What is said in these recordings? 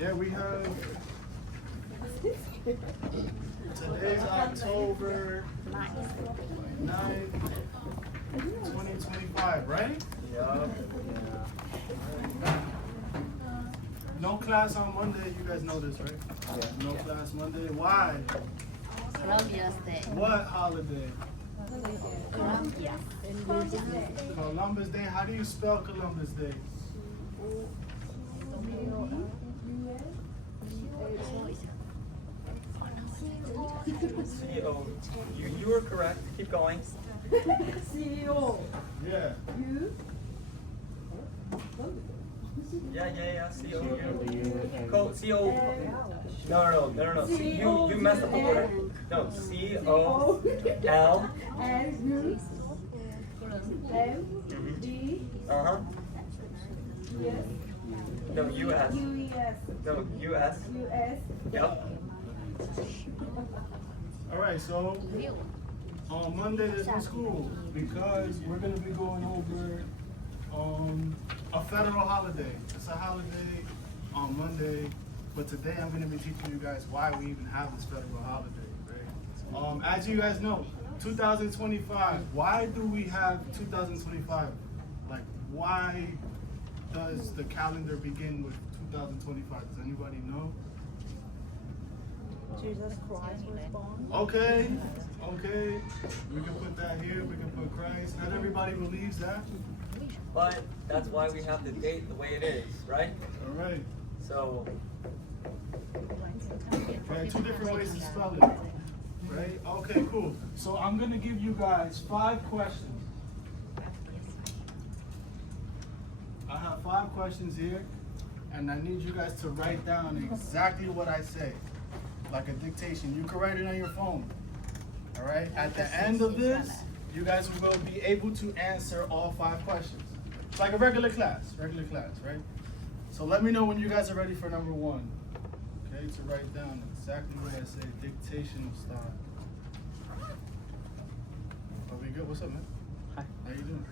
Yeah, we have. Today's October 9th, 2025, right? Yeah. No class on Monday. You guys know this, right? Yeah. No class Monday. Why? Columbus Day. What holiday? Columbia. Columbus Day. How do you spell Columbus Day? CEO. You were correct. Keep going. CEO. Yeah. You. Yeah. CO. CO. No. You messed up the order. No. CO. L. And you. M. D. Uh-huh. Yes. No, US. U.S. No, US. U.S. Yep. All right. So on Monday there's no school because we're gonna be going over a federal holiday. It's a holiday on Monday, but today I'm gonna be teaching you guys why we even have this federal holiday, right? As you guys know, 2025. Why do we have 2025? Like, why does the calendar begin with 2025? Does anybody know? Jesus Christ was born. Okay. We can put that here. We can put Christ. Not everybody believes that. But that's why we have the date the way it is, right? All right. So, Right, two different ways to spell it. Right? Okay, cool. So I'm gonna give you guys 5 questions. I have 5 questions here, and I need you guys to write down exactly what I say, like a dictation. You can write it on your phone. All right? At the end of this, you guys will be able to answer all 5 questions. It's like a regular class, right? So let me know when you guys are ready for number 1. Okay, to write down exactly what I say, dictational style. Are we good? What's up, man? Hi. How you doing?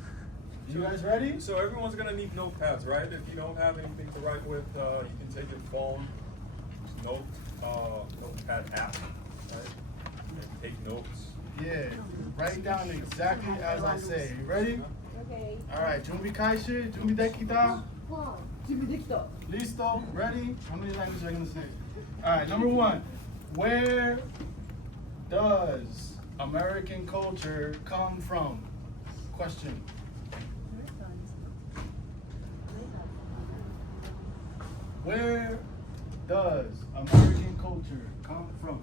You guys ready? So everyone's gonna need notepads, right? If you don't have anything to write with, you can take your phone, notepad app, right? And take notes. Yeah. Write down exactly as I say. You ready? Okay. All right. Junbi kaishe, junbi dekita. 준비됐어. Listo. Ready? How many languages are you gonna say? All right. Number 1. Where does American culture come from? Question. Where does American culture come from?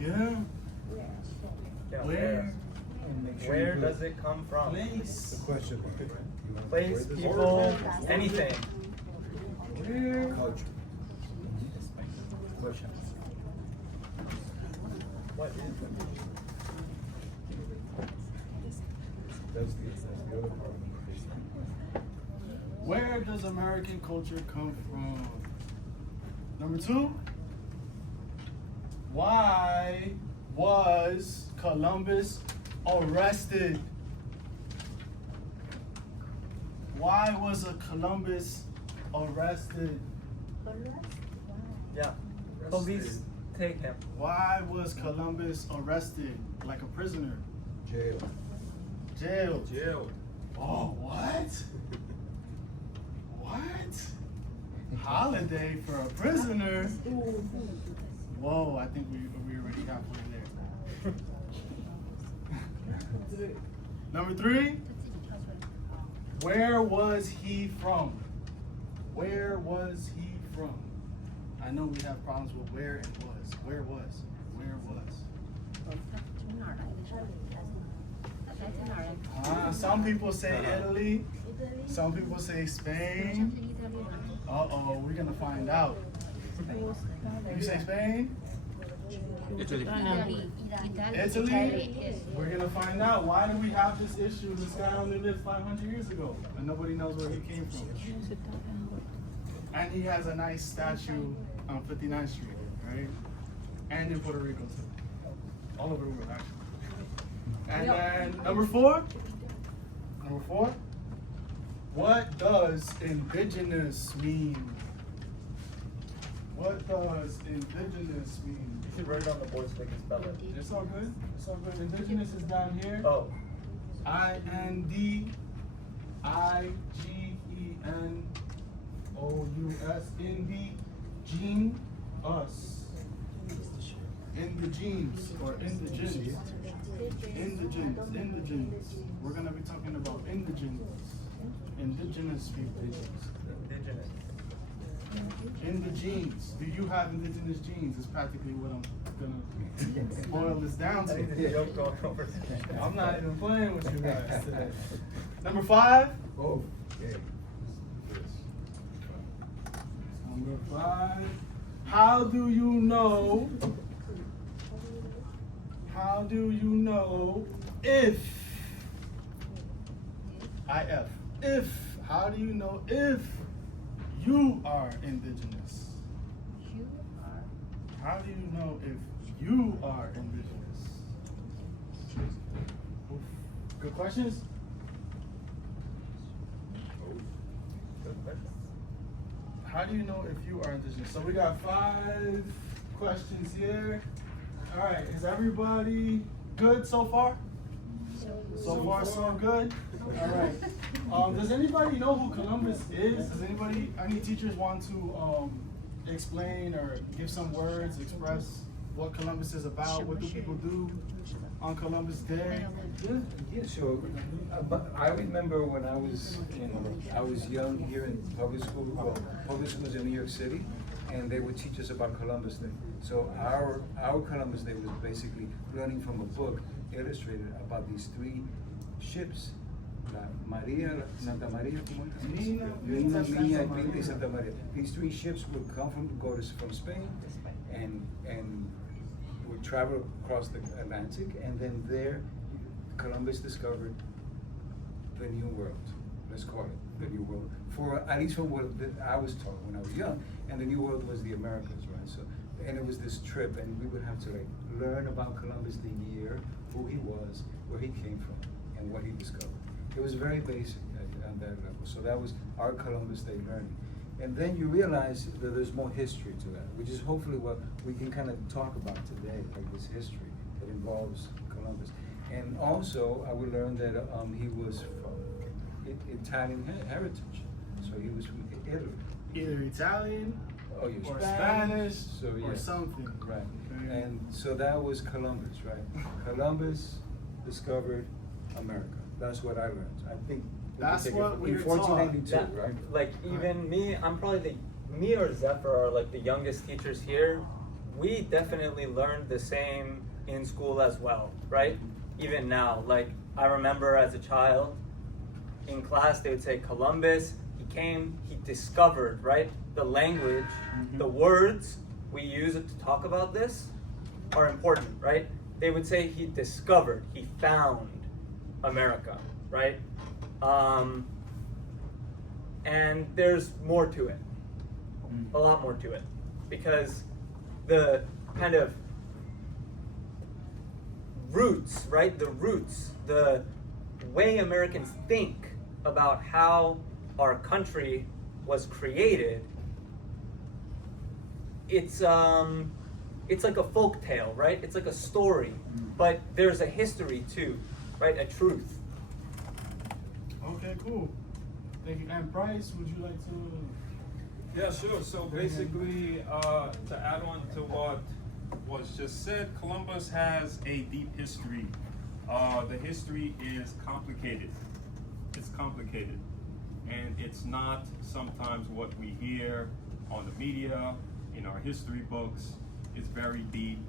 Yeah. Where? Where does it come from? Place. Question. Place, people, anything. Where? Culture. Question. What is it? That's the other part. Where does American culture come from? Number 2. Why was Columbus arrested? Why was a Columbus arrested? Yeah. Police take him. Why was Columbus arrested? Like a prisoner? Jail. Jailed. Jail. Oh, what? What? Holiday for a prisoner? Whoa, I think we already halfway there. Number 3. Where was he from? Where was he from? I know we have problems with where and was. Where was? Where was? Some people say Italy. Some people say Spain. Uh-oh, we're gonna find out. You say Spain? Italy. Italy? We're gonna find out. Why do we have this issue? This guy only lived 500 years ago, and nobody knows where he came from. And he has a nice statue on 59th Street, right? And in Puerto Rico too. All over the world, actually. And then number 4. What does indigenous mean? What does indigenous mean? You should write it on the board so they can spell it. It's all good. It's all good. Indigenous is down here. Oh. INDIGENOUS. Indigene us. Indigenes or indigens. Indigens. We're gonna be talking about indigenous people. Indigenous. Indigenes. Do you have indigenous genes? Is practically what I'm gonna boil this down I think to. there's a joke going over. I'm not even playing with you guys today. Number 5. Oh, okay. Number 5. How do you know? How do you know if? IF. If. How do you know if you are indigenous? You are. How do you know if you are indigenous? Good questions? How do you know if you are indigenous? So we got 5 questions here. All right, is everybody good so far? So far, so good. All right. Does anybody know who Columbus is? Does anybody, any teachers want to explain or give some words, express what Columbus is about? What do people do on Columbus Day? Yeah, sure. But I remember when I was young here in public school. Well, public schools in New York City, and they would teach us about Columbus Day. So our Columbus Day was basically learning from a book illustrated about these 3 ships. Santa Maria, Nina, Mina, and Pinta y Santa Maria. These 3 ships would come from Spain, and would travel across the Atlantic, and then there, Columbus discovered the New World. Let's call it the New World. At least from what I was taught when I was young, and the New World was the Americas, right? So, and it was this trip, and we would have to learn about Columbus, the year, who he was, where he came from, and what he discovered. It was very basic on that level. So that was our Columbus Day learning. And then you realize that there's more history to that, which is hopefully what we can kind of talk about today, like this history that involves Columbus. And also, I would learn that he was from Italian heritage. So he was from Italy. Either Italian Oh, you're or Spanish So, yeah. or something. Right. Okay. And so that was Columbus, right? Columbus discovered America. That's what I learned. I think That's what we in were taught. 1492, right? Like even me, I'm probably me or Zephyr are like the youngest teachers here. We definitely learned the same in school as well, right? Even now, like I remember as a child in class, they would say Columbus, he came, he discovered, right? The language, the words we use to talk about this are important, right? They would say he discovered, he found America, right? And there's more to it, a lot more to it, because the kind of roots, right? The roots, the way Americans think about how our country was created, it's like a folk tale, right? It's like a story, but there's a history too, right? A truth. Okay, cool. Thank you. And Bryce, would you like to? Yeah, sure. So basically, to add on to what was just said, Columbus has a deep history. The history is complicated. It's complicated. And it's not sometimes what we hear on the media, in our history books. It's very deep,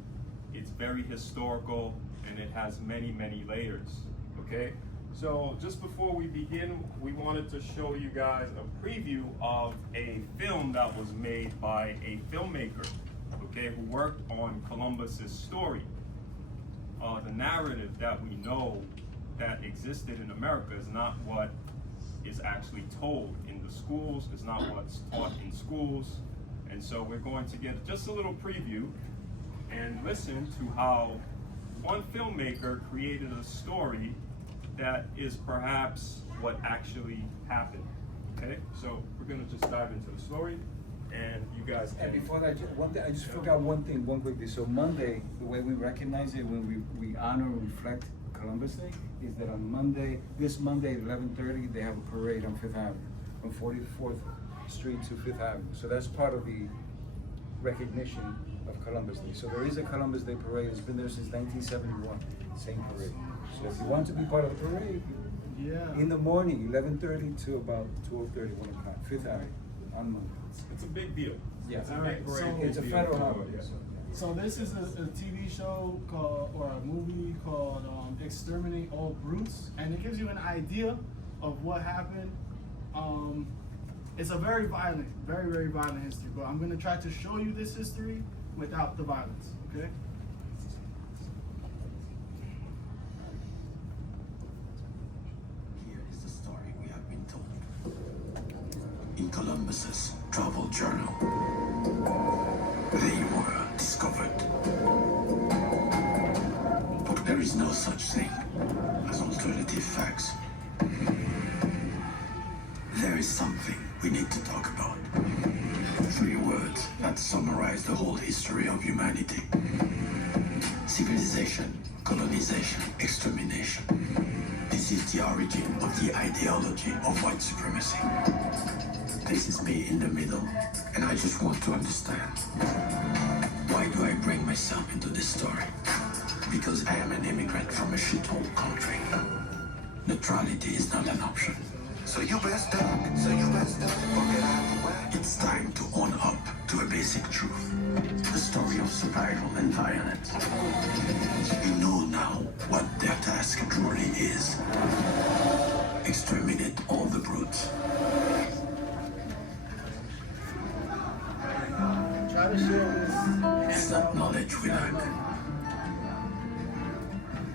it's very historical, and it has many, many layers, okay? So just before we begin, we wanted to show you guys a preview of a film that was made by a filmmaker, okay, who worked on Columbus's story. The narrative that we know that existed in America is not what is actually told in the schools, it's not what's taught in schools. And so we're going to get just a little preview and listen to how one filmmaker created a story that is perhaps what actually happened. Okay, so we're gonna just dive into the story, and you guys can. And before that, one thing, I just forgot one thing, one quick thing. So Monday, the way we recognize it, when we honor and reflect Columbus Day, is that on Monday, this Monday at 11:30, they have a parade on Fifth Avenue, from 44th Street to Fifth Avenue. So that's part of the recognition of Columbus Day. So there is a Columbus Day parade. It's been there since 1971. Same parade. So if you want to be part of the parade, Yeah. in the morning, 11:30 to about 12:30, 1 o'clock, Fifth Avenue on Monday. It's a big deal. Yeah. It's a All big right, parade. so- big It's a deal. federal holiday. Yeah. So, So this is a TV show called, or a movie called Exterminate All Brutes, and it gives you an idea of what happened. It's a very violent, very, very violent history, but I'm gonna try to show you this history without the violence, okay? Here is the story we have been told. In Columbus's travel journal, they were discovered. But there is no such thing as alternative facts. There is something we need to talk about. 3 words that summarize the whole history of humanity. Civilization, colonization, extermination. This is the origin of the ideology of white supremacy. This is me in the middle, and I just want to understand. Why do I bring myself into this story? Because I am an immigrant from a shithole country. Neutrality is not an option. So you best duck, fuck it out the way. It's time to own up to a basic truth. The story of survival and violence. We know now what their task truly is. Exterminate all the brutes. Try to share this. It's not knowledge we lack.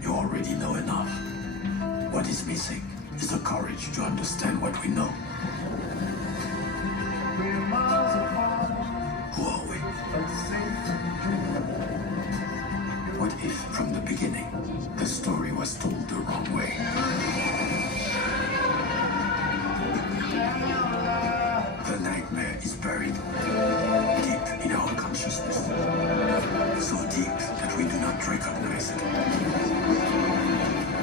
You already know enough. What is missing is the courage to understand what we know. We're miles apart, Who are we? but safe. What if, from the beginning, the story was told the wrong way? The nightmare is buried deep in our consciousness. So deep that we do not recognize it.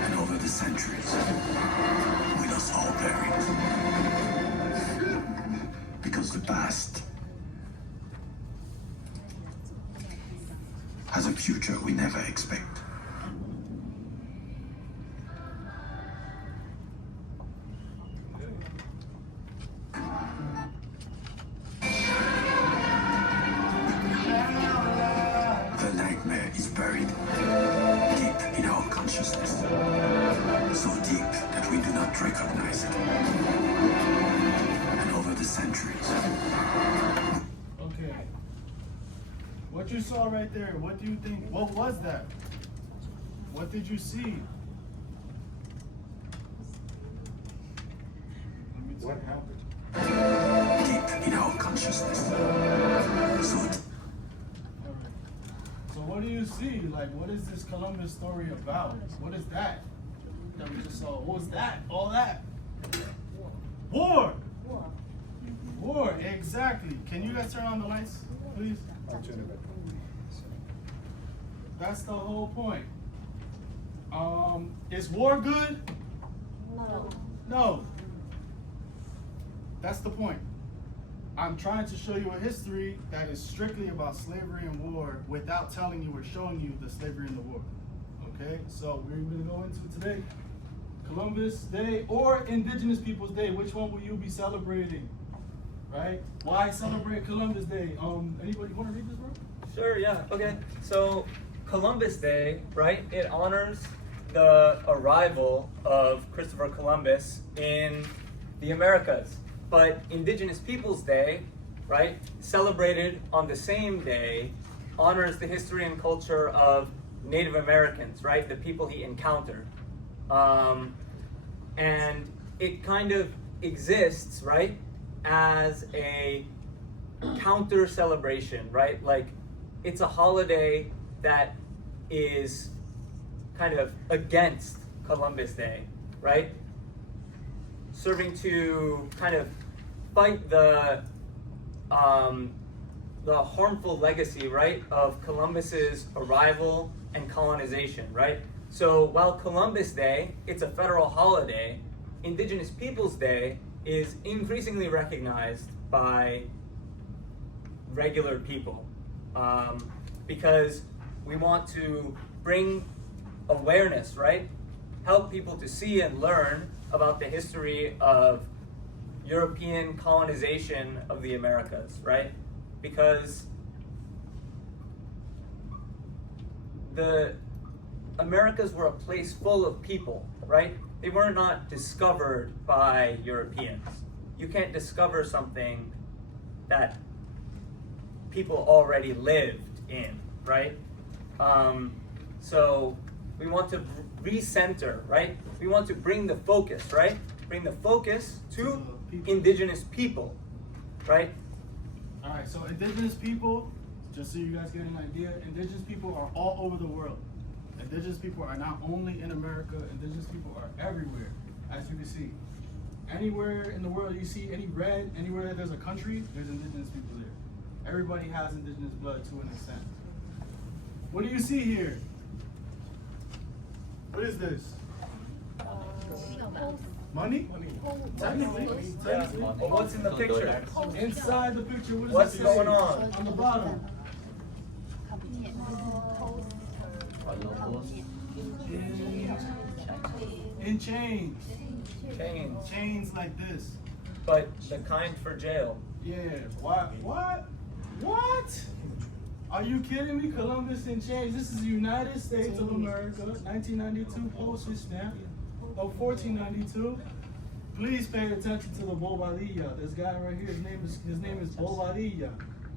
And over the centuries, we lost all bearings. Because the past has a future we never expect. The nightmare is buried deep in our consciousness. So deep that we do not recognize it. And over the centuries, Okay. What you saw right there, what do you think? What was that? What did you see? Let me what tell you. happened? deep in our consciousness. So Alright. So what do you see? Like, what is this Columbus story about? What is that that we just saw? What was that? All that? War! War, exactly. Can you guys turn on the lights, please? I'll turn it back on. That's the whole point. Is war good? No. No. That's the point. I'm trying to show you a history that is strictly about slavery and war without telling you or showing you the slavery and the war. Okay? So we're going to go into today Columbus Day or Indigenous Peoples Day. Which one will you be celebrating? Right? Why celebrate Columbus Day? Anybody want to read this, bro? Sure, yeah, okay. So Columbus Day, right? It honors the arrival of Christopher Columbus in the Americas. But Indigenous Peoples Day, right, celebrated on the same day, honors the history and culture of Native Americans, right? The people he encountered. And it kind of exists, right, as a counter celebration, right? Like, it's a holiday that is kind of against Columbus Day, right? Serving to kind of despite the harmful legacy, right, of Columbus's arrival and colonization, right? So while Columbus Day, it's a federal holiday, Indigenous Peoples Day is increasingly recognized by regular people, because we want to bring awareness, right? Help people to see and learn about the history of European colonization of the Americas, right? Because the Americas were a place full of people, right? They were not discovered by Europeans. You can't discover something that people already lived in, right? So we want to recenter, right? We want to bring the focus, right? Bring the focus to indigenous people, right? All right, so indigenous people, just so you guys get an idea, indigenous people are all over the world. Indigenous people are not only in America, indigenous people are everywhere, as you can see. Anywhere in the world you see any red, anywhere that there's a country, there's indigenous people there. Everybody has indigenous blood to an extent. What do you see here? What is this? Money? Technically. But what's in the picture? Inside the picture, what does What's it say? going on? On the bottom. In chains. Chains. Chains like this. But the kind for jail. Yeah. What? What? Are you kidding me? Columbus in chains. This is the United States of America, 1992 postage stamp of 1492. Please pay attention to the Bobadilla. This guy right here, his name is Bobadilla.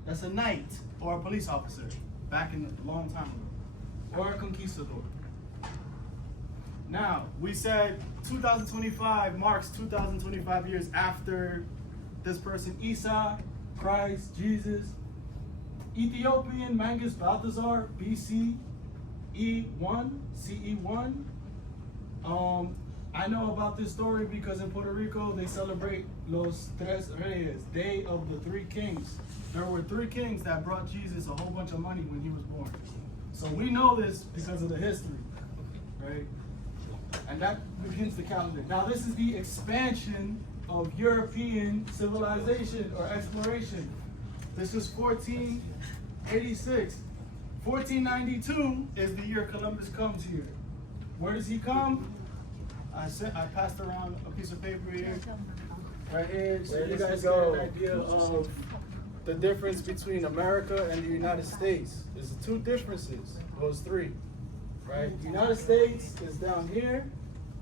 That's a knight or a police officer back in a long time ago, or a conquistador. Now, we said 2025 marks 2025 years after this person, Isa, Christ, Jesus. Ethiopian Mangus Balthazar, BC E1, CE1. I know about this story because in Puerto Rico they celebrate Los Tres Reyes, Day of the Three Kings. There were three kings that brought Jesus a whole bunch of money when he was born. So we know this because of the history, right? And that begins the calendar. Now this is the expansion of European civilization or exploration. This is 1486. 1492 is the year Columbus comes here. Where does he come? I passed around a piece of paper here, right here, so you guys get an idea of the difference between America and the United States. There's two differences, those three, right? The United States is down here.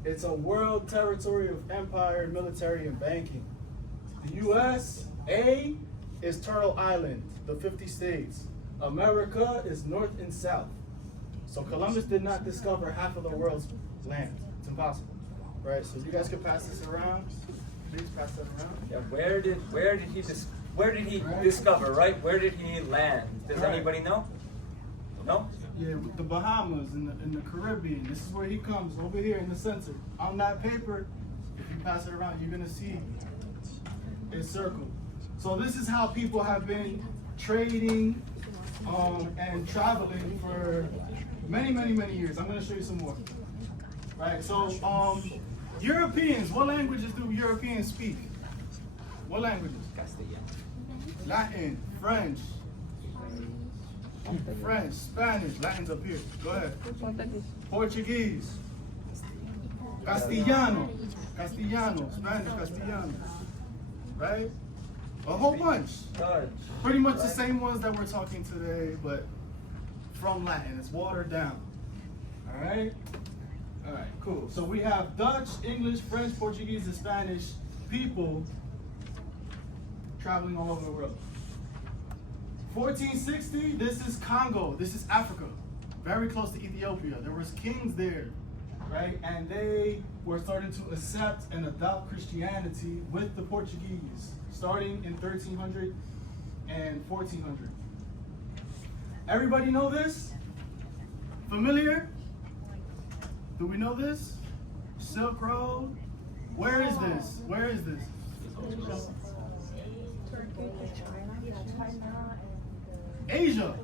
It's a world territory of empire, military, and banking. The USA is Turtle Island, the 50 states. America is north and south. So Columbus did not discover half of the world's land. It's impossible. Right, so you guys can pass this around. Please pass that around. Yeah, where did he discover, right? Where did he land? Does anybody know? No? Yeah, with the Bahamas in the Caribbean. This is where he comes, over here in the center. On that paper, if you pass it around, you're gonna see it's circled. So this is how people have been trading and traveling for many, many, many years. I'm gonna show you some more. Right, so Europeans, what languages do Europeans speak? What languages? Latin, French, Spanish, Latin's up here. Go ahead. Portuguese, Castellano, Spanish, Castellano. Right? A whole bunch. Pretty much the same ones that we're talking today, but from Latin. It's watered down. All right? All right, cool. So we have Dutch, English, French, Portuguese, and Spanish people traveling all over the world. 1460, this is Congo. This is Africa, very close to Ethiopia. There was kings there, right? And they were starting to accept and adopt Christianity with the Portuguese, starting in 1300 and 1400. Everybody know this? Familiar? Do we know this? Silk Road? Where is this? Where is this? Asia.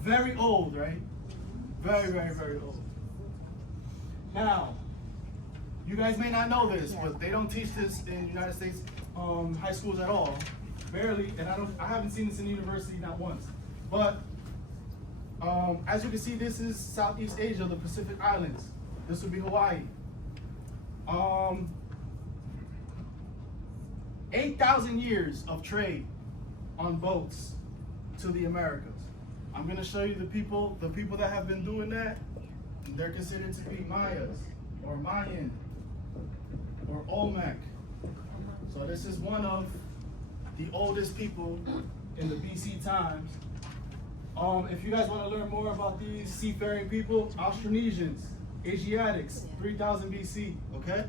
Very old, right? Very, very, very old. Now, you guys may not know this, but they don't teach this in United States high schools at all. Barely, and I haven't seen this in university not once. But as you can see, this is Southeast Asia, the Pacific Islands. This would be Hawaii. 8,000 years of trade on boats to the Americas. I'm gonna show you the people that have been doing that. They're considered to be Mayas or Mayan or Olmec. So this is one of the oldest people in the BC times. If you guys want to learn more about these seafaring people, Austronesians, Asiatics, 3000 BC, okay?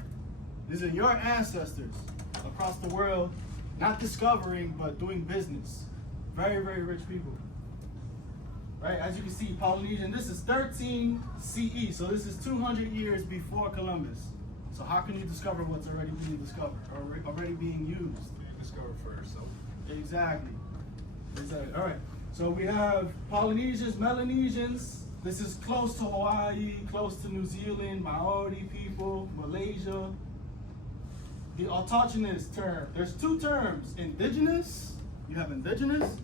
These are your ancestors across the world, not discovering, but doing business. Very, very rich people. Right, as you can see, Polynesian, this is 13 CE, so this is 200 years before Columbus. So how can you discover what's already being discovered, or already being used? You discover for yourself. Exactly. All right. So we have Polynesians, Melanesians. This is close to Hawaii, close to New Zealand, Maori people, Malaysia. The autochthonous term. There's two terms: indigenous. You have indigenous,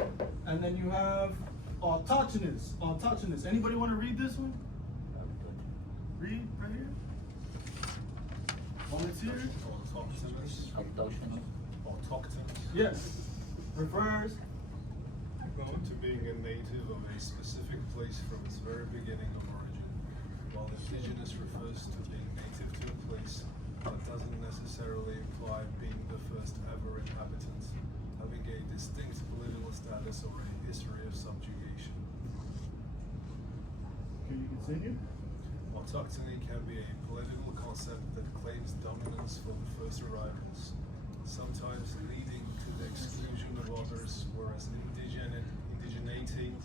and then you have autochthonous. Autochthonous. Anybody want to read this one? Read right here. Volunteer. Autochthonous. Yes. Refers. Referring to being a native of a specific place from its very beginning of origin, while indigenous refers to being native to a place, that doesn't necessarily imply being the first ever inhabitants, having a distinct political status or a history of subjugation. Can you continue? Autochthony can be a political concept that claims dominance for the first arrivals, sometimes leading to the exclusion of others, whereas indigenating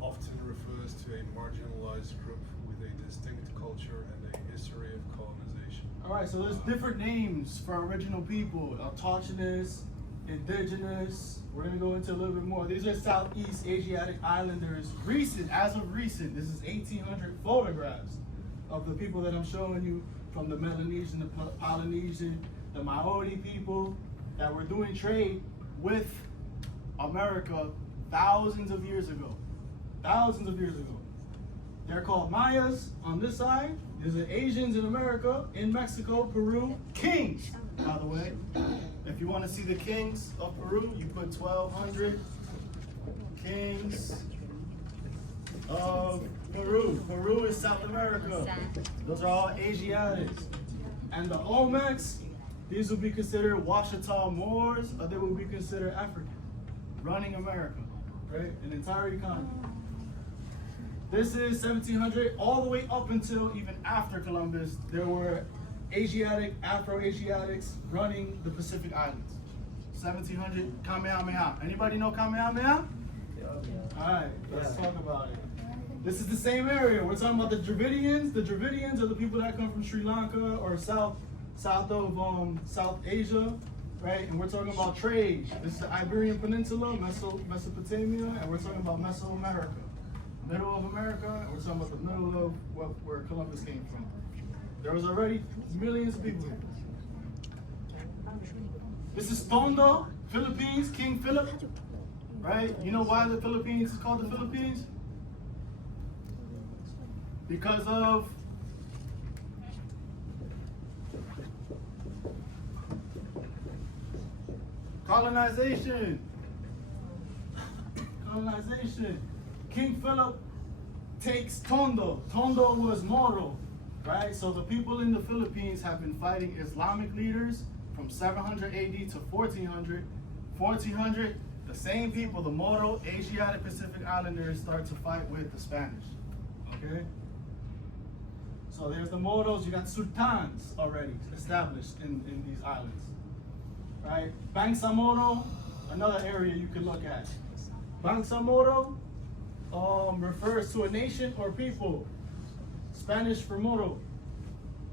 often refers to a marginalized group with a distinct culture and a history of colonization. All right, so there's different names for original people: autochthonous, indigenous. We're gonna go into a little bit more. These are Southeast Asiatic Islanders. Recent, as of recent, this is 1,800 photographs of the people that I'm showing you, from the Melanesian, the Polynesian, the Maori people that were doing trade with America thousands of years ago. Thousands of years ago. They're called Mayas on this side. There's the Asians in America, in Mexico, Peru. Kings, by the way. If you want to see the kings of Peru, you put 1,200 kings of Peru. Peru is South America. Those are all Asiatics. And the Olmecs, these would be considered Washita Moors, or they would be considered African, running America, right? An entire economy. This is 1700, all the way up until even after Columbus, there were Asiatic, Afro-Asiatics running the Pacific Islands. 1700, Kamehameha. Anybody know Kamehameha? All right, let's talk about it. This is the same area. We're talking about the Dravidians. The Dravidians are the people that come from Sri Lanka or south of South Asia, right? And we're talking about trade. This is the Iberian Peninsula, Mesopotamia, and we're talking about Mesoamerica, middle of America, and we're talking about the middle of where Columbus came from. There was already millions of people here. This is Tondo, Philippines, King Philip, right? You know why the Philippines is called the Philippines? Because of colonization. Colonization. King Philip takes Tondo. Tondo was Moro, right? So the people in the Philippines have been fighting Islamic leaders from 700 AD to 1400. 1400, the same people, the Moro, Asiatic Pacific Islanders, start to fight with the Spanish, okay? So there's the Moros, you got sultans already established in these islands, right? Bangsamoro, another area you can look at. Bangsamoro refers to a nation or people. Spanish for Moro,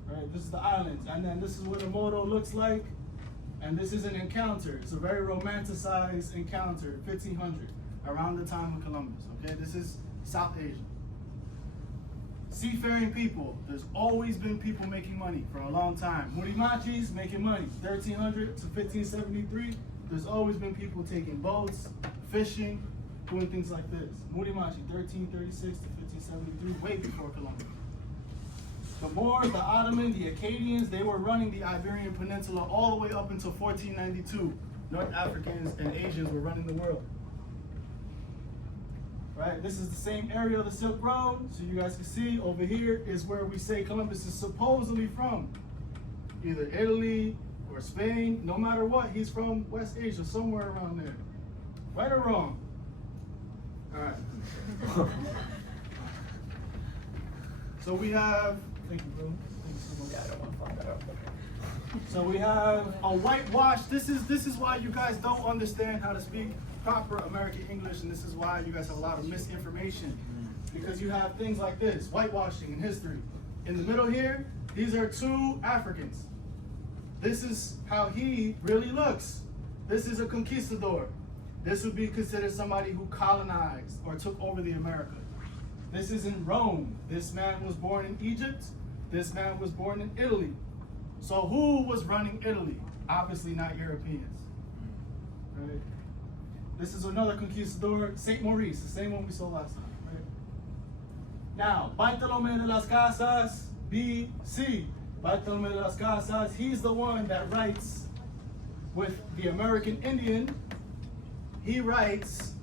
right? This is the islands, and then this is what a Moro looks like. And this is an encounter. It's a very romanticized encounter, 1500, around the time of Columbus, okay? This is South Asia. Seafaring people, there's always been people making money for a long time. Murimachis making money, 1300 to 1573. There's always been people taking boats, fishing, doing things like this. Murimachi, 1336 to 1573, way before Columbus. The Moors, the Ottoman, the Akkadians, they were running the Iberian Peninsula all the way up until 1492. North Africans and Asians were running the world. Right, this is the same area of the Silk Road, so you guys can see over here is where we say Columbus is supposedly from. Either Italy or Spain, no matter what, he's from West Asia, somewhere around there. Right or wrong? All right. So we have, thank you, bro. Thank you so much. Yeah, I don't want to find that out. So we have a whitewash. This is why you guys don't understand how to speak proper American English, and this is why you guys have a lot of misinformation. Because you have things like this, whitewashing in history. In the middle here, these are two Africans. This is how he really looks. This is a conquistador. This would be considered somebody who colonized or took over the Americas. This is in Rome. This man was born in Egypt. This man was born in Italy. So who was running Italy? Obviously not Europeans. Right? This is another conquistador, Saint Maurice, the same one we saw last time. Right? Now, Bartolomé de las Casas, BC. Bartolomé de las Casas, he's the one that writes with the American Indian. He writes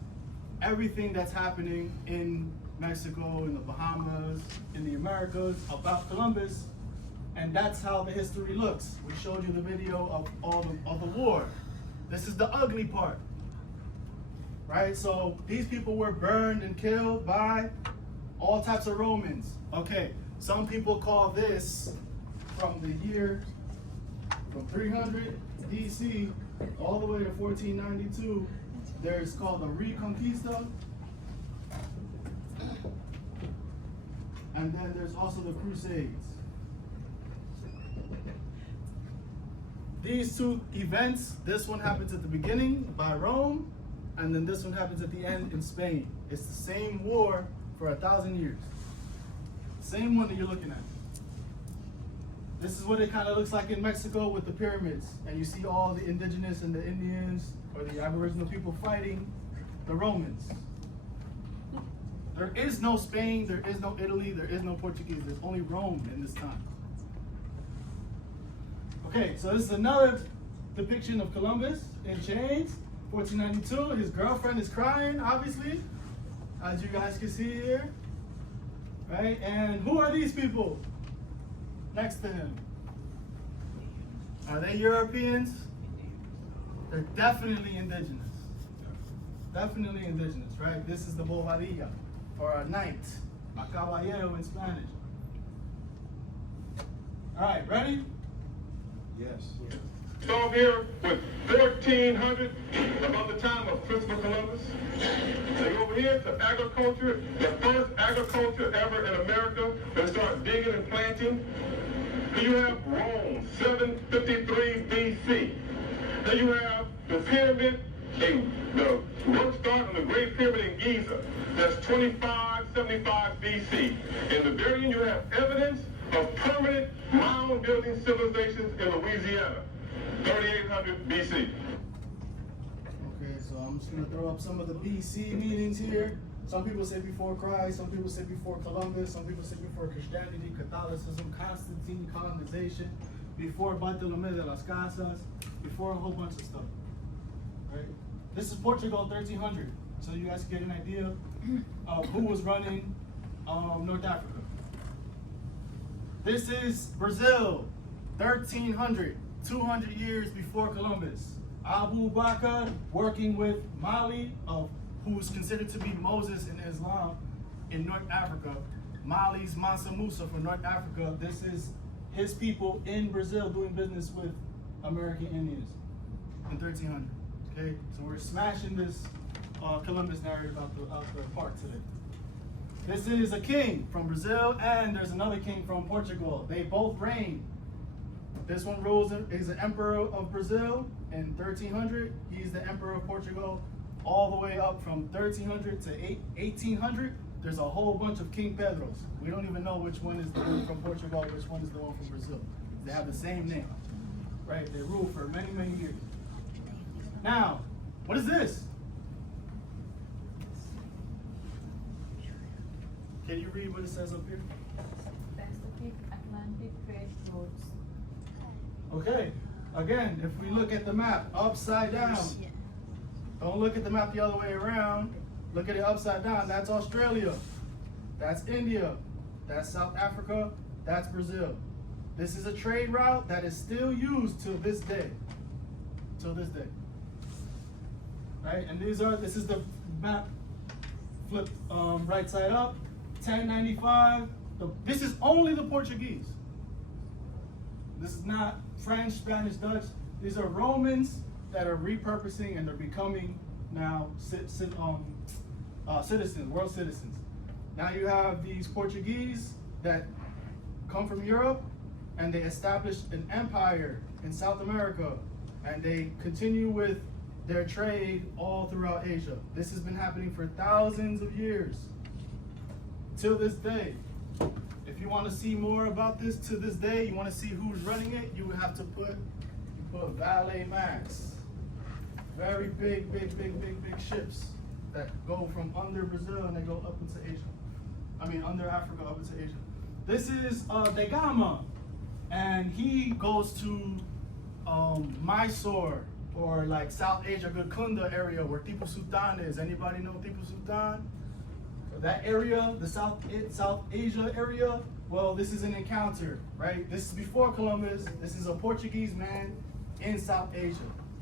everything that's happening in Mexico, in the Bahamas, in the Americas about Columbus. And that's how the history looks. We showed you the video of the war. This is the ugly part. Right? So these people were burned and killed by all types of Romans. Okay, some people call this from the year from 300 DC all the way to 1492. There's called the Reconquista. And then there's also the Crusades. These two events, this one happens at the beginning by Rome, and then this one happens at the end in Spain. It's the same war for 1,000 years. Same one that you're looking at. This is what it kind of looks like in Mexico with the pyramids. And you see all the indigenous and the Indians or the Aboriginal people fighting the Romans. There is no Spain, there is no Italy, there is no Portuguese. There's only Rome in this time. Okay, so this is another depiction of Columbus in chains, 1492. His girlfriend is crying, obviously, as you guys can see here. Right? And who are these people next to him? Are they Europeans? They're definitely indigenous. Definitely indigenous, right? This is the bobadilla, or a knight, a caballero in Spanish. All right, ready? Yes. So here with 1,400 about the time of Christopher Columbus. They over here to agriculture, the first agriculture ever in America that started digging and planting. Then you have Rome, 753 BC. Then you have the pyramid, the work start on the Great Pyramid in Giza. That's 2575 BC. In the very end, you have evidence of permanent mound building civilizations in Louisiana, 3800 BC. Okay, so I'm just gonna throw up some of the BC meanings here. Some people say before Christ, some people say before Columbus, some people say before Christianity, Catholicism, Constantine colonization, before Bartolomé de las Casas, before a whole bunch of stuff. Right? This is Portugal 1300, so you guys can get an idea of who was running North Africa. This is Brazil, 1300, 200 years before Columbus. Abu Bakr working with Mali, who's considered to be Moses in Islam in North Africa. Mali's Mansa Musa from North Africa. This is his people in Brazil doing business with American Indians in 1300. Okay, so we're smashing this Columbus narrative out the park today. This is a king from Brazil, and there's another king from Portugal. They both reign This one rules is the emperor of Brazil in 1300. He's the emperor of Portugal all the way up from 1300 to 1800. There's a whole bunch of King Pedros. We don't even know which one is the one from Portugal, which one is the one from Brazil. They have the same name, right? They ruled for many, many years. Now, what is this? Can you read what it says up here? Pacific Atlantic trade routes. Okay, again, if we look at the map upside down, don't look at the map the other way around, look at it upside down. That's Australia, that's India, that's South Africa, that's Brazil. This is a trade route that is still used to this day, right? And this is the map flipped right side up, 1095. This is only the Portuguese. This is not French, Spanish, Dutch. These are Romans that are repurposing and they're becoming now citizens, world citizens. Now you have these Portuguese that come from Europe and they established an empire in South America and they continue with their trade all throughout Asia. This has been happening for thousands of years till this day. If you want to see more about this to this day, you want to see who's running it, you would have to put Valet Max. Very big ships that go from under Brazil and they go up into Asia. I mean, under Africa up into Asia. This is Da Gama, and he goes to Mysore, or like South Asia, Gokunda area where Tipu Sultan is. Anybody know Tipu Sultan? That area, the South Asia area, well, this is an encounter, right? This is before Columbus. This is a Portuguese man in South Asia,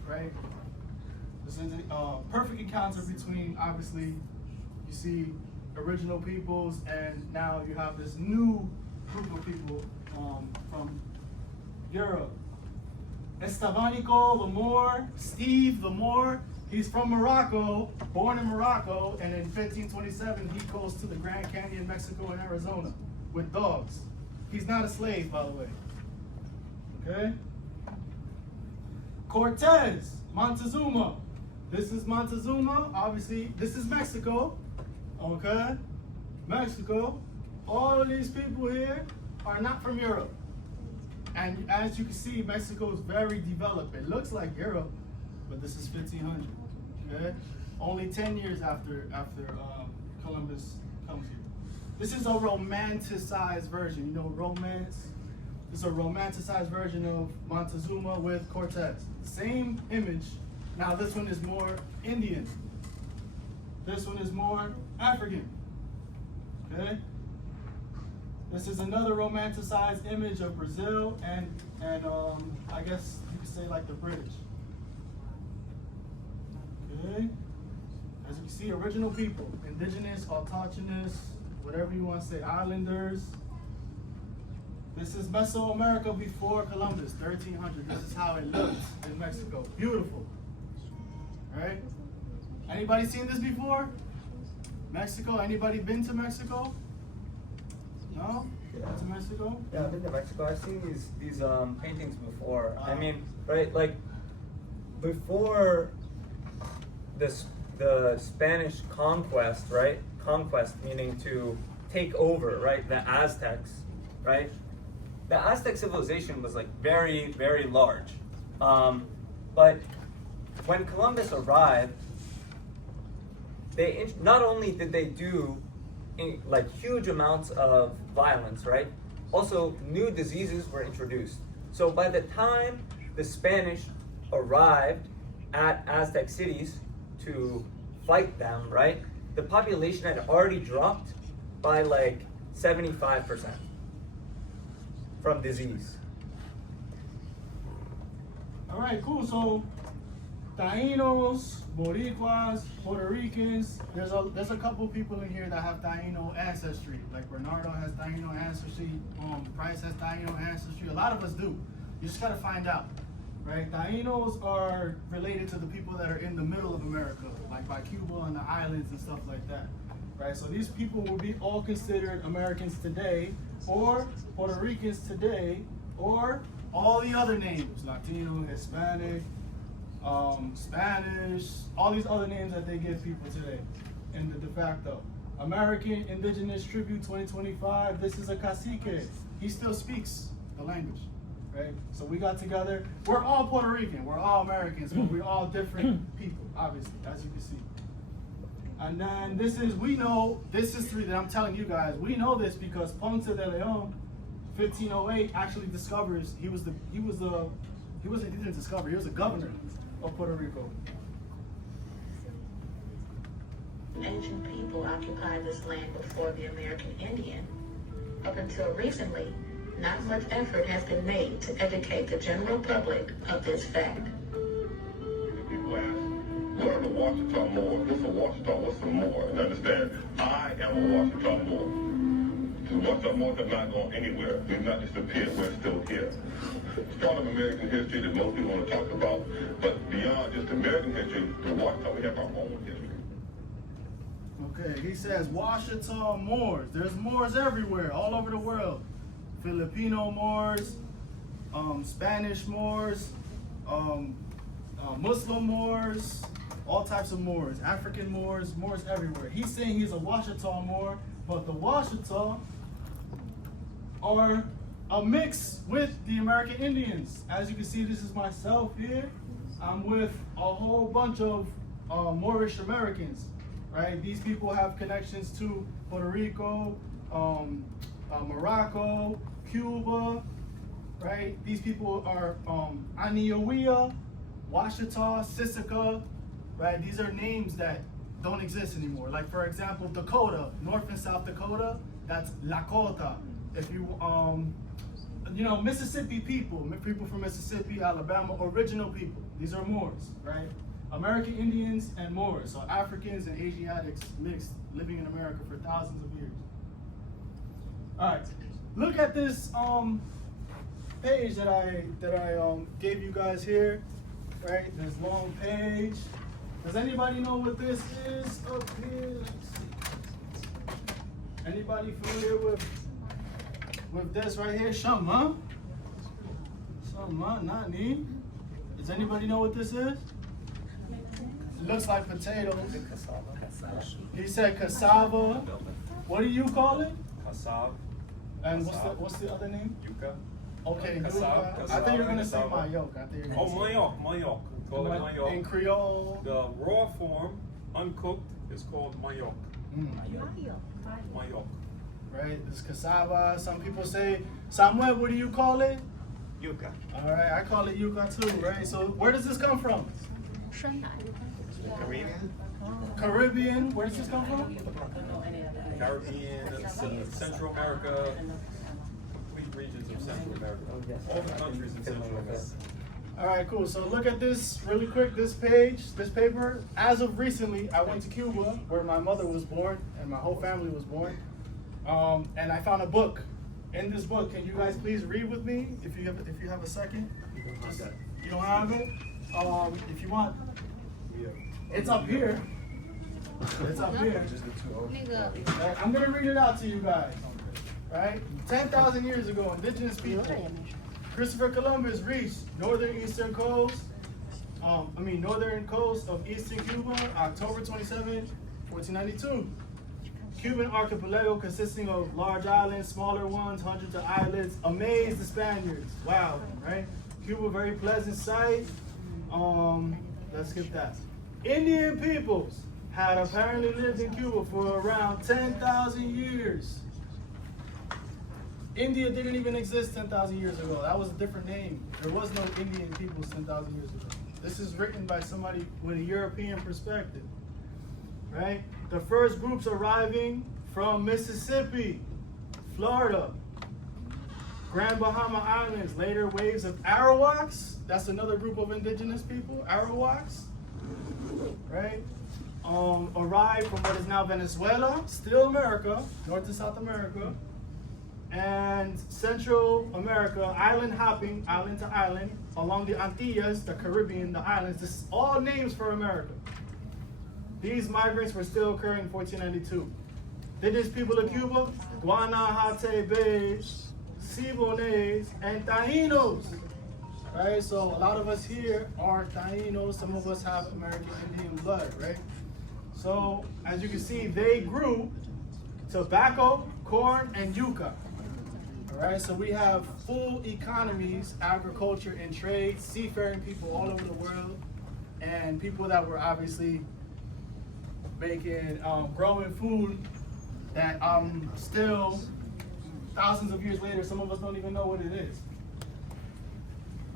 right? This is a perfect encounter between, obviously, you see original peoples, and now you have this new group of people from Europe. Estevanico the Moor, Steve the Moor, he's from Morocco, born in Morocco, and in 1527 he goes to the Grand Canyon, Mexico, and Arizona with dogs. He's not a slave, by the way. Okay? Cortez, Montezuma. This is Montezuma, obviously. This is Mexico. Okay? Mexico. All of these people here are not from Europe. And as you can see, Mexico is very developed. It looks like Europe, but this is 1500. Okay? Only 10 years after Columbus comes here. This is a romanticized version. You know romance? This is a romanticized version of Montezuma with Cortez. Same image. Now this one is more Indian. This one is more African. Okay? This is another romanticized image of Brazil and I guess you could say like the British. Okay? As you can see, original people, indigenous, autochthonous, whatever you want to say, islanders. This is Mesoamerica before Columbus, 1300. This is how it looks in Mexico. Beautiful. Right? Anybody seen this before? Mexico? Anybody been to Mexico? No? Yeah. To Mexico? Yeah, I've been to Mexico. I've seen these paintings before. I mean, right, like before the Spanish conquest, right? Conquest meaning to take over, right? The Aztecs, right? The Aztec civilization was like very, very large. But when Columbus arrived, they not only did they do like huge amounts of violence, right? Also, new diseases were introduced. So by the time the Spanish arrived at Aztec cities to fight them, right? The population had already dropped by like 75% from disease. All right, cool. So Taínos, Boricuas, Puerto Ricans. There's a couple people in here that have Taíno ancestry. Like Bernardo has Taíno ancestry. Price has Taíno ancestry. A lot of us do. You just gotta find out, right? Taínos are related to the people that are in the middle of America, like by Cuba and the islands and stuff like that, right? So these people will be all considered Americans today, or Puerto Ricans today, or all the other names, Latino, Hispanic, Spanish, all these other names that they give people today in the de facto. American Indigenous Tribute 2025, this is a cacique. He still speaks the language, right? So we got together. We're all Puerto Rican, we're all Americans, but we're all different people, obviously, as you can see. And then we know this history that I'm telling you guys, we know this because Ponce de Leon, 1508, actually discovers, he was a governor of Puerto Rico. Ancient people occupied this land before the American Indian. Up until recently, not much effort has been made to educate the general public of this fact. People ask, what are the Washita Moors? What's a Washita? What's a Moor? And understand, I am a Washita Moor. The Washita Moors have not gone anywhere. We've not disappeared. We're still here. It's part of American history that most people want to talk about, but beyond just American history, the Washita, we have our own history. Okay, he says Washita Moors. There's Moors everywhere, all over the world. Filipino Moors, Spanish Moors, Muslim Moors, all types of Moors, African Moors, Moors everywhere. He's saying he's a Washita Moor, but the Washita are a mix with the American Indians. As you can see, this is myself here. I'm with a whole bunch of Moorish Americans, right? These people have connections to Puerto Rico, Morocco, Cuba, right? These people are Aniawea, Washita, Sissica, right? These are names that don't exist anymore. Like, for example, Dakota, North and South Dakota, that's Lakota. If you, Mississippi people from Mississippi, Alabama, original people, these are Moors, right? American Indians and Moors, so Africans and Asiatics mixed, living in America for thousands of years. All right, look at this page that I gave you guys here, right? This long page. Does anybody know what this is up here? Let's see. Anybody familiar with this right here? Shama? Shama, not me. Does anybody know what this is? It looks like potatoes. He said cassava. What do you call it? Cassava. And what's the other name? Yuca. Okay, Cassava. yuca. I thought you were gonna say mayok. Mayok. Call it mayok. In Creole. The raw form, uncooked, is called mayok. Mayok. Right, this cassava. Some people say, Samuel, what do you call it? Yuca. All right, I call it yuca too, right? So where does this come from? Caribbean. Where does this come from? Caribbean, Central America, complete regions of Central America. All the countries in Central America. All right, cool. So look at this really quick, this paper. As of recently, I went to Cuba, where my mother was born and my whole family was born. And I found a book. In this book, can you guys please read with me if you have a second? You don't have it? If you want, it's up here. It's up here. I'm gonna read it out to you guys. Right? 10,000 years ago, indigenous people, Christopher Columbus reached northern coast of eastern Cuba, October 27, 1492. Cuban archipelago consisting of large islands, smaller ones, hundreds of islets, amazed the Spaniards. Wow, right? Cuba, very pleasant sight. Let's skip that. Indian peoples had apparently lived in Cuba for around 10,000 years. India didn't even exist 10,000 years ago. That was a different name. There was no Indian peoples 10,000 years ago. This is written by somebody with a European perspective, right? The first groups arriving from Mississippi, Florida, Grand Bahama Islands, later waves of Arawaks. That's another group of indigenous people, Arawaks, right? Arrived from what is now Venezuela, still America, North and South America, and Central America, island hopping, island to island, along the Antilles, the Caribbean, the islands. This is all names for America. These migrants were still occurring in 1492. Indigenous people of Cuba, Guanahate Beys, Siboneyes, and Taínos. Right? So a lot of us here are Taínos. Some of us have American Indian blood, right? So as you can see, they grew tobacco, corn, and yucca. All right, so we have full economies, agriculture and trade, seafaring people all over the world, and people that were obviously making, growing food that still, thousands of years later, some of us don't even know what it is.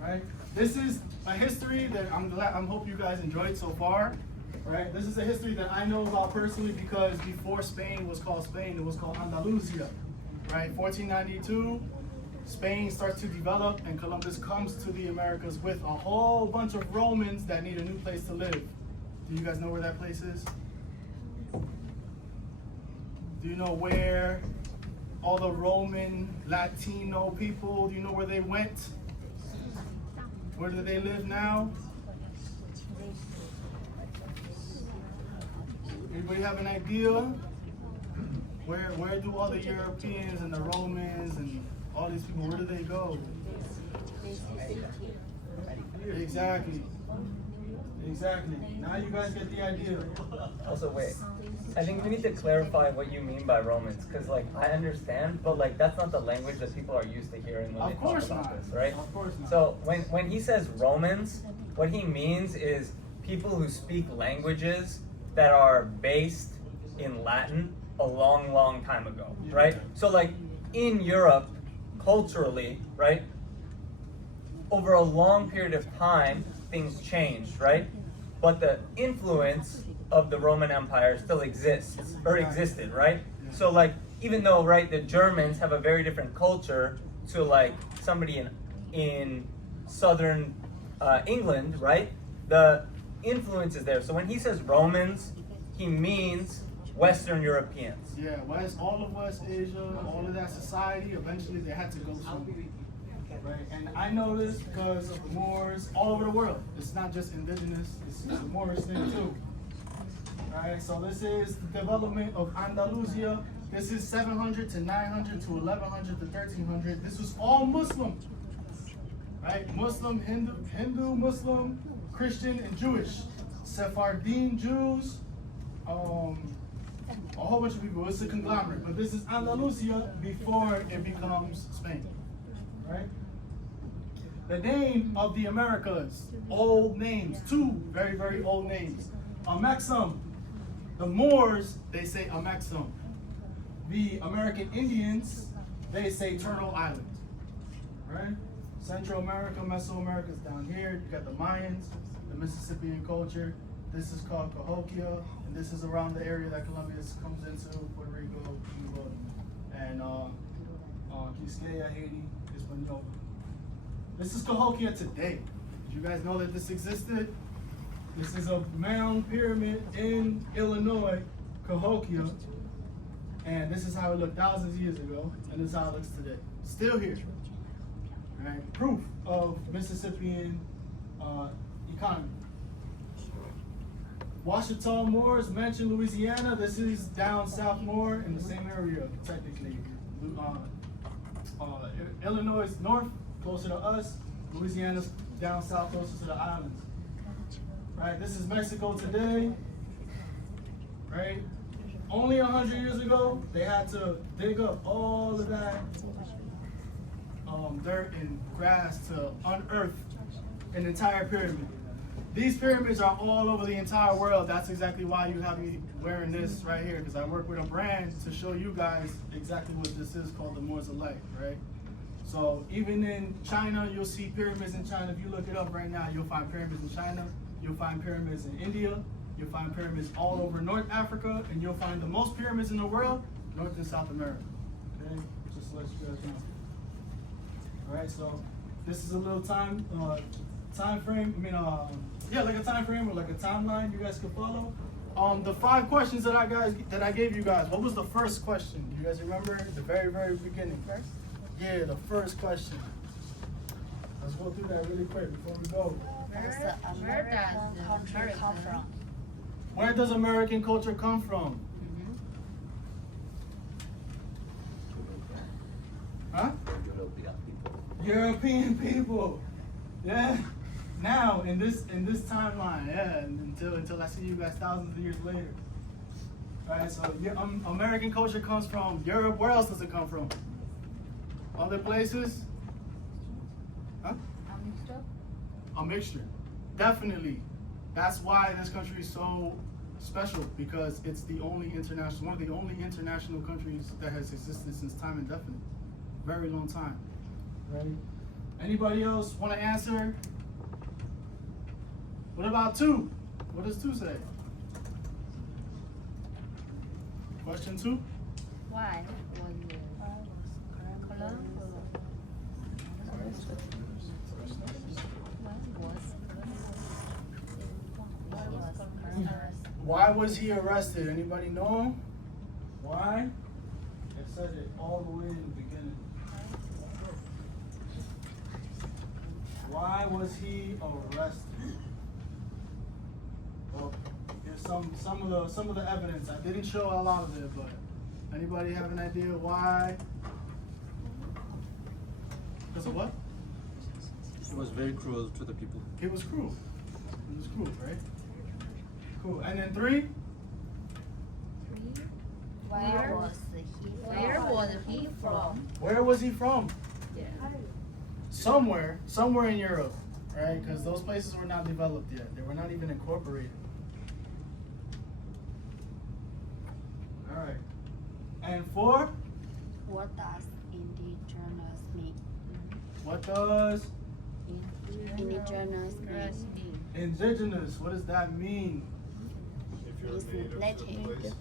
Right? This is a history that I'm hope you guys enjoyed so far. Right? This is a history that I know about personally because before Spain was called Spain, it was called Andalusia. Right? 1492, Spain starts to develop and Columbus comes to the Americas with a whole bunch of Romans that need a new place to live. Do you guys know where that place is? Do you know where all the Roman Latino people, do you know where they went? Where do they live now? Anybody have an idea? Where do all the Europeans and the Romans and all these people, where do they go? Exactly. Exactly. Now you guys get the idea. Also, wait. I think we need to clarify what you mean by Romans, because like I understand, but like that's not the language that people are used to hearing when they talk about this, right? Of course not. So when he says Romans, what he means is people who speak languages that are based in Latin a long, long time ago, right? So like in Europe, culturally, right? Over a long period of time, things changed, right? But the influence of the Roman Empire still exists, or existed, right? So like, even though, right, the Germans have a very different culture to like somebody in southern England, right? The influence is there. So when he says Romans, he means Western Europeans. Yeah, all of West Asia, all of that society, eventually they had to go somewhere. Right? And I know this because of Moors all over the world. It's not just indigenous, it's a Moorish thing too. Right? So this is the development of Andalusia. This is 700 to 900 to 1100 to 1300. This was all Muslim. Right? Muslim, Hindu, Muslim, Christian, and Jewish. Sephardim Jews, a whole bunch of people. It's a conglomerate. But this is Andalusia before it becomes Spain. Right? The name of the Americas, old names, two very, very old names. Amexum. The Moors, they say Amexum. The American Indians, they say Turtle Island. Right? Central America, Mesoamerica is down here. You got the Mayans, the Mississippian culture. This is called Cahokia, and this is around the area that Columbus comes into, Puerto Rico, Cuba, and Quisqueya, Haiti, Hispaniola. This is Cahokia today. Did you guys know that this existed? This is a mound pyramid in Illinois, Cahokia, and this is how it looked thousands of years ago, and this is how it looks today. Still here. Right? Proof of Mississippian economy. Washita Moors mentioned Louisiana. This is down south more in the same area, technically. Illinois is north, closer to us. Louisiana's down south, closer to the islands. Right, this is Mexico today. Right, only 100 years ago, they had to dig up all of that dirt and grass to unearth an entire pyramid. These pyramids are all over the entire world. That's exactly why you have me wearing this right here, because I work with a brand to show you guys exactly what this is called the Moors of Light, right? So even in China, you'll see pyramids in China. If you look it up right now, you'll find pyramids in China. You'll find pyramids in India. You'll find pyramids all over North Africa, and you'll find the most pyramids in the world, North and South America. Okay, just to let you guys know. All right, so this is a little time frame. Like a time frame or like a timeline you guys can follow. The 5 questions that I gave you guys. What was the first question? Do you guys remember the very, very beginning? First? Yeah, the first question. Let's go through that really quick before we go. Where does American culture come from? Huh? European people. Yeah. Now in this timeline, yeah, until I see you guys thousands of years later. Right, so American culture comes from Europe. Where else does it come from? Other places? Huh? A mixture. Definitely. That's why this country is so special, because it's the only international, one of the only international countries that has existed since time indefinite. Very long time. Right? Anybody else want to answer? What about 2? What does 2 say? Question 2? Why was Why was he arrested? Anybody know? Why? It said it all the way in the beginning. Why was he arrested? Well, here's some of the evidence. I didn't show a lot of it, but anybody have an idea why? Because of what? He was very cruel to the people. He was cruel. He was cruel, right? Cool. And then 3? Where was he from? Where was he from? Somewhere in Europe, right? Because those places were not developed yet. They were not even incorporated. All right. And 4? What does indigenous mean? What does Indigenous mean? indigenous? What does that mean? If you're It's native to the Latin. place,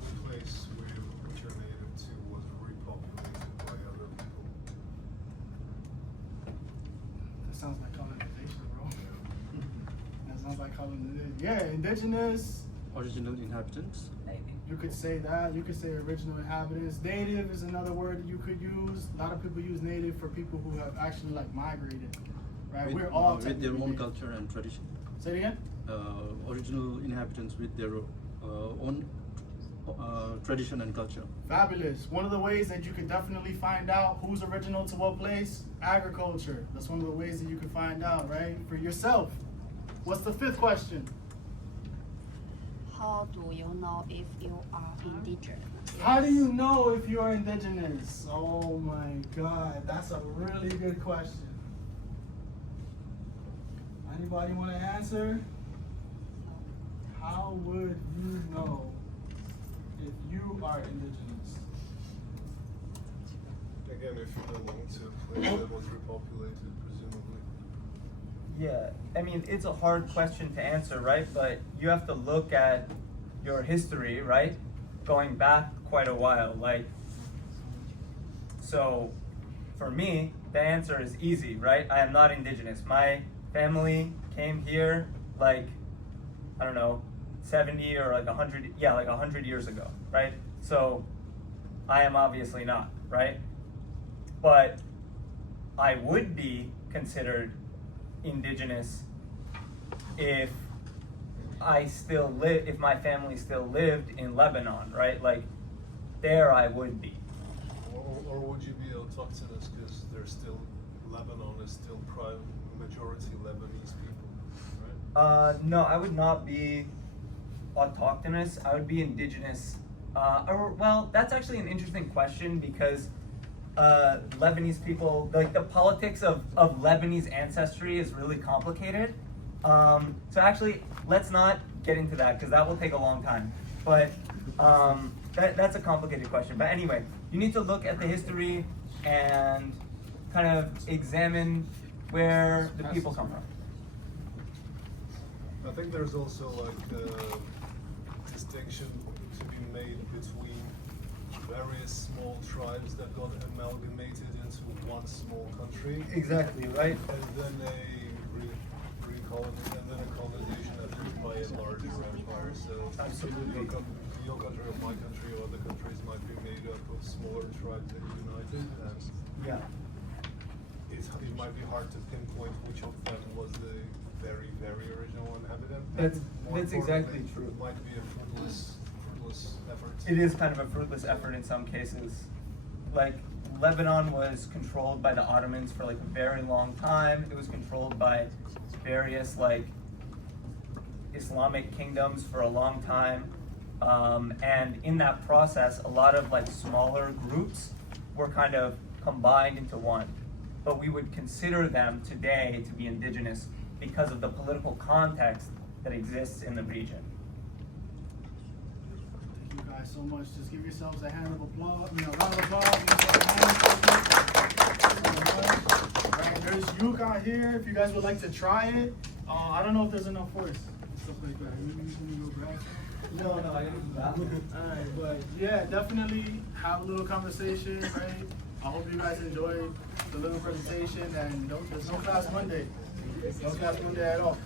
the place which you're native to was repopulated by other people. That sounds like colonization, bro. That sounds like colonization. Yeah, indigenous. Original inhabitants. You could say that. You could say original inhabitants. Native is another word you could use. A lot of people use native for people who have actually like migrated, right? With, We're all with their technically own native. culture and tradition. Say it again. Original inhabitants with their own tradition and culture. Fabulous. One of the ways that you could definitely find out who's original to what place, agriculture. That's one of the ways that you can find out, right? For yourself. What's the 5th question? How do you know if you are indigenous? How do you know if you are indigenous? Oh my God, that's a really good question. Anybody want to answer? How would you know if you are indigenous? Again, if you belong to a place that was repopulated, presumably. Yeah, I mean, it's a hard question to answer, right? But you have to look at your history, right? Going back quite a while. Like, so for me, the answer is easy, right? I am not indigenous. My family came here like, I don't know, 70 or like 100, yeah, like 100 years ago, right? So I am obviously not, right? But I would be considered indigenous if I still live, if my family still lived in Lebanon, right? Like, there I would be. Or would you be autochthonous because there's still, Lebanon is still majority Lebanese people, right? No, I would not be autochthonous. I would be indigenous. Well, that's actually an interesting question because Lebanese people, like the politics of Lebanese ancestry is really complicated. So actually, let's not get into that because that will take a long time. But that's a complicated question. But anyway, you need to look at the history and kind of examine where the people come from. I think there's also like a distinction to be made between various small tribes that got amalgamated into one small country. Exactly, right? And then a colonization effort by a larger empire. So Absolutely. Your country or my country or other countries might be made up of smaller tribes that united, and Yeah. it might be hard to pinpoint which of them was the very, very original inhabitant. That's More exactly importantly, true. It might be a fruitless effort. It is kind of a fruitless effort in some cases. Like, Lebanon was controlled by the Ottomans for like a very long time. It was controlled by various like Islamic kingdoms for a long time. And in that process, a lot of like smaller groups were kind of combined into one. But we would consider them today to be indigenous because of the political context that exists in the region. Thank you guys so much. Just give yourselves a hand of applause. Round of applause. Right, there's yuca here. If you guys would like to try it, I don't know if there's enough for us. Stuff like that. No, I didn't do that. Alright, but yeah, definitely have a little conversation, right? I hope you guys enjoyed the little presentation, and there's no class Monday. No class Monday at all.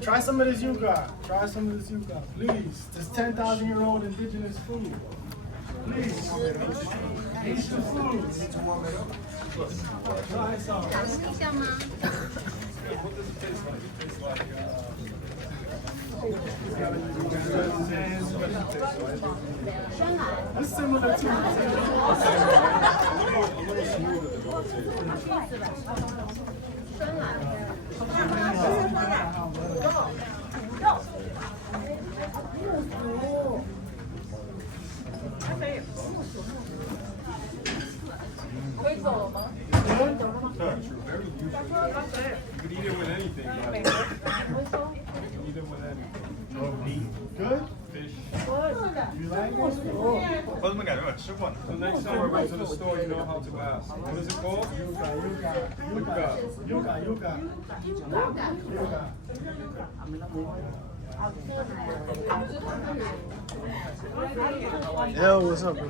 Try some of this yuca. Try some of this yuca, please. This 10,000-year-old indigenous food. Please. Eat the food. Try some. What does it taste like? It tastes like it's similar to a little smoother than very usual. You could eat it with anything. You can eat it with anything. Good? Fish. You like it? So next time we go to the store, you know how to ask. What is it called? Yuca. Yo, what's up, bro?